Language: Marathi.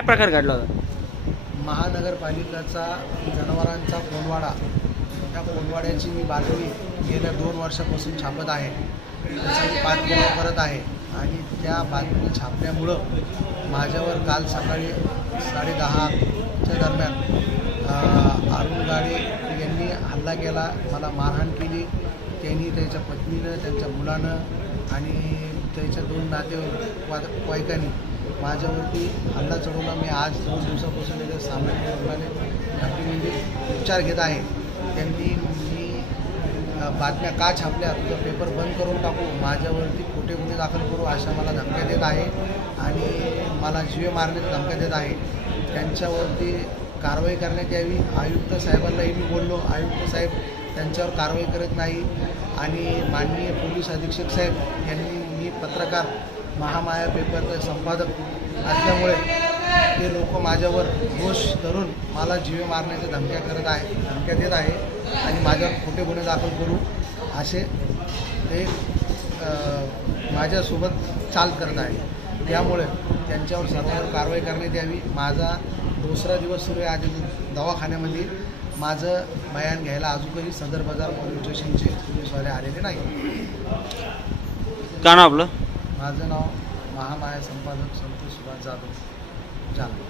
काय प्रकार घडला होता? महानगरपालिकेचा जनावरांचा कोंडवाडा, त्या कोंडवाड्याची मी बातमी गेल्या 2 वर्षापासून छापत आहे. त्याचा मी पाठपुरावा करत आहे आणि त्या बातमी छापल्यामुळं माझ्यावर काल सकाळी 10:30च्या दरम्यान अरुण गाडे यांनी हल्ला केला, मला मारहाण केली. त्यांनी त्याच्या पत्नीनं, त्यांच्या मुलानं आणि त्याच्या 2 नातेवाईकांनी माझ्यावरती हल्ला चढवला. मी आज 2 दिवसापासून त्याच्या सामान्य रुग्णालय घाटीमध्ये उपचार घेत आहे. त्यांनी मी बातम्या का छापल्या, तुझा पेपर बंद करून टाकू, माझ्यावरती खोटे गुन्हे दाखल करू अशा मला धमक्या देत आहे आणि मला जीवे मारण्याच्या धमक्या देत आहे. त्यांच्यावरती कारवाई करण्यात यावी. आयुक्त साहेबांनाही मी बोललो, आयुक्त साहेब त्यांच्यावर कारवाई करत नाही आणि माननीय पोलीस अधीक्षक साहेब यांनी, मी पत्रकार महामाया पेपरचे संपादक असल्यामुळे ते लोक माझ्यावर दोष धरून मला जीवे मारण्याच्या धमक्या देत आहे आणि माझ्यावर खोटे गुन्हे दाखल करू असे ते माझ्यासोबत चाल करत आहे. त्यामुळे त्यांच्यावर सर्वांवर कारवाई करण्यात यावी. माझा 2रा दिवस सुरू आहे आज दवाखान्यामध्ये. माझं बयान घ्यायला अजूनही सदर बाजार पोलीस स्टेशनचे पोलीसवाले आलेले नाही. काय नाव आपलं? माझं नाव महामाया संपादक संतोष सुभाष जाधव, जालना.